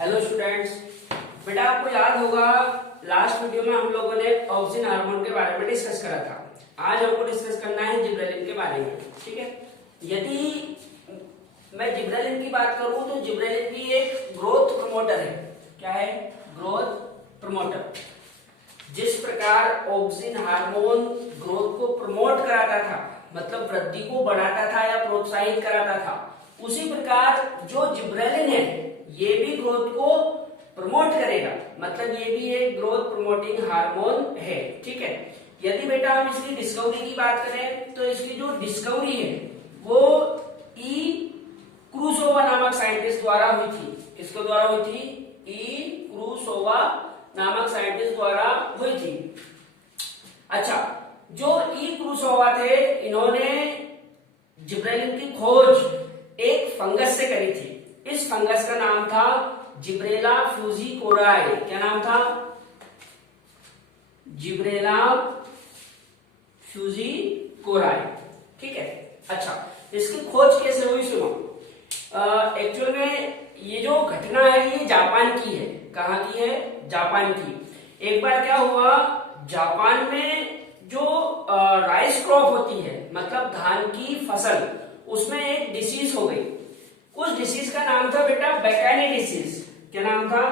Hello students. बेटा आपको याद होगा लास्ट वीडियो में हम लोगों ने ऑक्सिन हार्मोन के बारे में डिस्कस करा था। आज हमको डिस्कस करना है जिब्रेलिन के बारे में। ठीक है, यदि मैं जिब्रेलिन की बात करूं तो जिब्रेलिन भी एक ग्रोथ प्रमोटर है। क्या है? Growth promoter. जिस प्रकार ऑक्सिन हार्मोन ग्रोथ को प्रमोट कराता था, मतलब वृद्धि को बढ़ाता था या प्रोत्साहित कराता था, उसी प्रकार जो जिब्रेलिन है ये भी ग्रोथ को प्रमोट करेगा, मतलब ये भी एक ग्रोथ प्रमोटिंग हार्मोन है। ठीक है, यदि बेटा हम इसकी डिस्कवरी की बात करें तो इसकी जो डिस्कवरी है वो ई क्रूसोवा नामक साइंटिस्ट द्वारा हुई थी। किसके द्वारा हुई थी? ई क्रूसोवा नामक साइंटिस्ट द्वारा हुई थी। अच्छा, जो ई क्रूसोवा थे इन्होंने जिब्रेलिन की खोज एक फंगस से करी थी। इस फंगस का नाम था जिब्रेला फ्यूजिकोराई। क्या नाम था? जिब्रेला फ्यूजिकोराई। ठीक है, अच्छा इसकी खोज कैसे हुई सुनो। एक्चुअल में ये जो घटना है ये जापान की है। कहाँ की है? जापान की। एक बार क्या हुआ, जापान में जो राइस क्रॉप होती है, मतलब धान की फसल, उसमें एक डिसीज हो गई। उस डिसीज का नाम था बेटा बेकैनी डिसीज। क्या नाम था?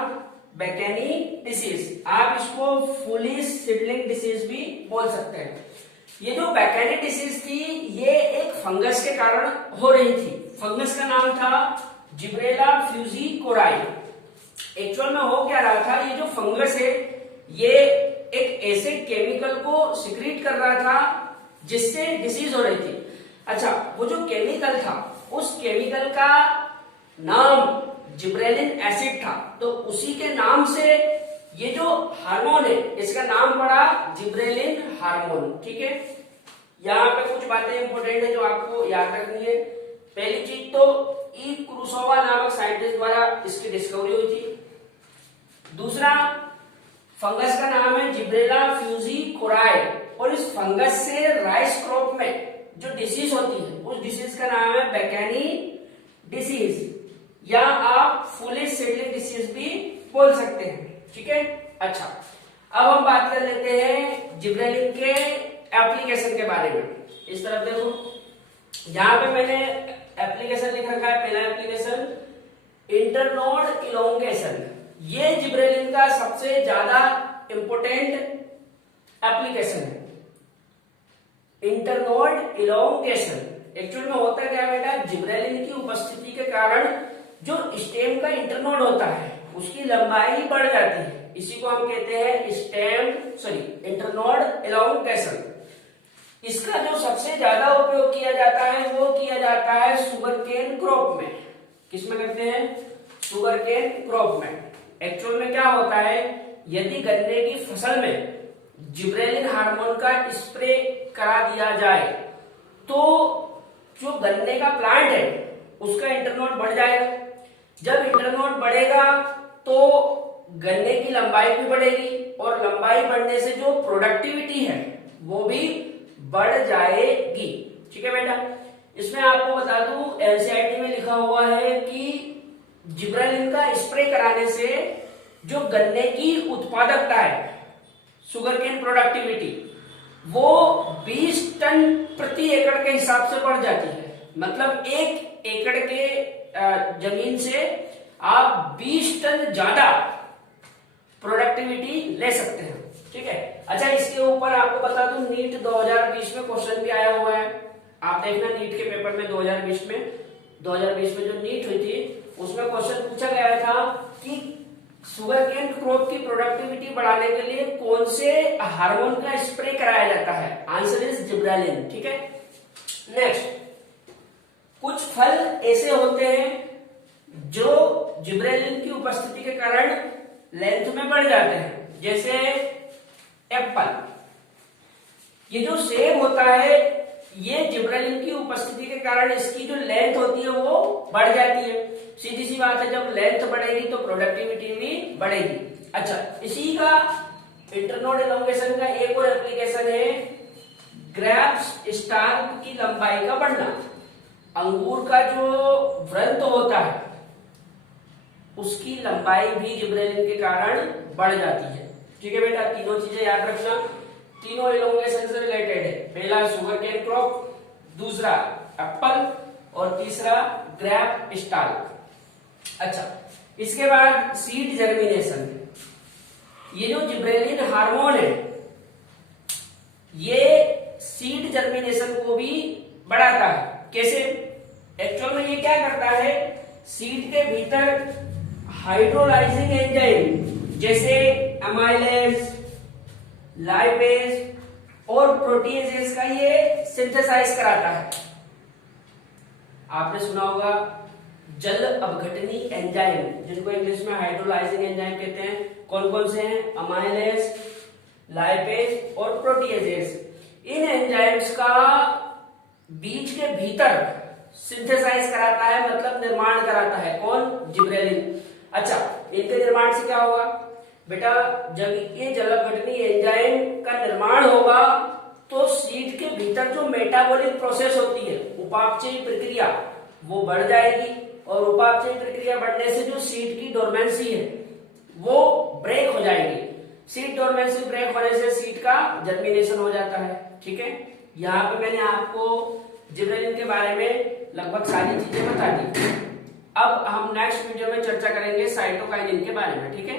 बेकैनी डिसीज। आप इसको फुलिश सीडलिंग डिसीज भी बोल सकते हैं। ये जो बेकैनी डिसीज थी ये एक फंगस के कारण हो रही थी। फंगस का नाम था जिब्रेला फ्यूजिकोराई। एक्चुअल में हो क्या रहा था, ये जो फंगस है ये एक ऐसे केमिकल को सिक्रीट कर रहा था जिससे डिसीज हो रही थी। अच्छा, वो जो केमिकल था उस केमिकल का नाम जिब्रेलिन एसिड था, तो उसी के नाम से ये जो हार्मोन है इसका नाम पड़ा जिब्रेलिन हार्मोन। ठीक है, यहाँ पे कुछ बातें इंपॉर्टेंट है जो आपको याद रखनी है। पहली चीज तो ई क्रूसोवा नामक साइंटिस्ट द्वारा इसकी डिस्कवरी हुई थी। दूसरा, फंगस का नाम है जिब्रेला फ्यूजिकोराई और इस फंगस से राइस क्रॉप में जो डिसीज होती है उस डिसीज का नाम है बेकैनी डिसीज, या आप फुलिश सीडलिंग डिसीज भी बोल सकते हैं। ठीक है, अच्छा अब हम बात कर लेते हैं जिब्रेलिन के एप्लीकेशन के बारे में। इस तरफ देखो, यहां पे मैंने एप्लीकेशन लिख रखा है। पहला एप्लीकेशन इंटरनोड इलोंगेशन। ये जिब्रेलिन का सबसे ज्यादा इंपोर्टेंट एप्लीकेशन है, इंटरनोड इलोंगेशन। एक्चुअल में होता क्या बेटा, जिब्रेलिन की उपस्थिति के कारण जो स्टेम का इंटरनोड होता है उसकी लंबाई बढ़ जाती है। इसी को हम कहते हैं इंटरनोड इलोंगेशन। इसका जो सबसे ज्यादा उपयोग किया जाता है वो किया जाता है शुगर केन क्रॉप में। किसमें करते हैं? शुगर केन क्रॉप में। एक्चुअल में क्या होता है, यदि गन्ने की फसल में जिब्रेलिन हार्मोन का स्प्रे करा दिया जाए तो जो गन्ने का प्लांट है उसका इंटरनोड बढ़ जाएगा। जब इंटरनोड बढ़ेगा तो गन्ने की लंबाई भी बढ़ेगी और लंबाई बढ़ने से जो प्रोडक्टिविटी है वो भी बढ़ जाएगी। ठीक है बेटा, इसमें आपको बता दूं एनसीईआरटी में लिखा हुआ है कि जिब्रेलिन का स्प्रे कराने से जो गन्ने की उत्पादकता है, शुगर केन प्रोडक्टिविटी, वो 20 टन प्रति एकड़ के हिसाब से बढ़ जाती है। मतलब 1 एकड़ के जमीन से आप 20 टन ज्यादा प्रोडक्टिविटी ले सकते हैं। ठीक है, अच्छा इसके ऊपर आपको बता दूं नीट 2020 में क्वेश्चन भी आया हुआ है। आप देखना नीट के पेपर में 2020 में जो नीट हुई थी उसमें क्वेश्चन पूछा गया था कि शुगर केन क्रॉप की प्रोडक्टिविटी बढ़ाने के लिए कौन से हार्मोन का स्प्रे कराया जाता है? Answer is gibberellin. ठीक है, नेक्स्ट, कुछ फल ऐसे होते हैं जो जिब्रेलिन की उपस्थिति के कारण लेंथ में बढ़ जाते हैं, जैसे एप्पल। ये जो सेब होता है ये जिब्रेलिन की उपस्थिति के कारण इसकी जो लेंथ होती है वो बढ़ जाती है। सीधी सी बात है, जब लेंथ बढ़ेगी तो प्रोडक्टिविटी भी बढ़ेगी। अच्छा, इसी का इंटरनोड इलोंगेशन का एक और एप्लीकेशन है ग्रेप्स स्टार्च की लंबाई का बढ़ना। अंगूर का जो वृंत होता है उसकी लंबाई भी जिब्रेलिन के कारण बढ़ जाती है। ठीक है बेटा, तीनों चीजें याद रखना, तीनों इलोंगेशन से रिलेटेड है। पहला शुगर केन क्रॉप, दूसरा एप्पल और तीसरा ग्रेप स्टाल। अच्छा, इसके बाद सीड जर्मिनेशन। ये जो जिब्रेलिन हार्मोन है ये सीड जर्मिनेशन को भी बढ़ाता है। कैसे? एक्चुअल में ये क्या करता है, सीड के भीतर हाइड्रोलाइजिंग एंजाइम जैसे अमाइलेज, लाइपेज और प्रोटीएजेस का ये सिंथेसाइज कराता है। आपने सुना होगा जल अपघटनी एंजाइम, जिनको इंग्लिश में हाइड्रोलाइजिंग एंजाइम कहते हैं। कौन कौन से हैं? अमाइलेज, लाइपेज और प्रोटीएजेस। इन एंजाइम्स का बीज के भीतर सिंथेसाइज कराता है, मतलब निर्माण कराता है। कौन? जिब्रेलिन। अच्छा, इनके निर्माण से क्या होगा बेटा? जब ये जल अपघटनी एंजाइम का निर्माण होगा तो सीड के भीतर जो मेटाबॉलिक प्रोसेस होती है, उपापचयी प्रक्रिया, वो बढ़ जाएगी और उपापचयी प्रक्रिया बढ़ने से जो सीड की डोरमेंसी है वो ब्रेक हो जाएगी। सीड डोरमेंसी ब्रेक होने से सीड का जर्मिनेशन हो जाता है। ठीक है, यहाँ पे मैंने आपको जिब्रेलिन के बारे में लगभग सारी चीजें बता दी। अब हम नेक्स्ट वीडियो में चर्चा करेंगे साइटोकाइनिन के बारे में। ठीक है।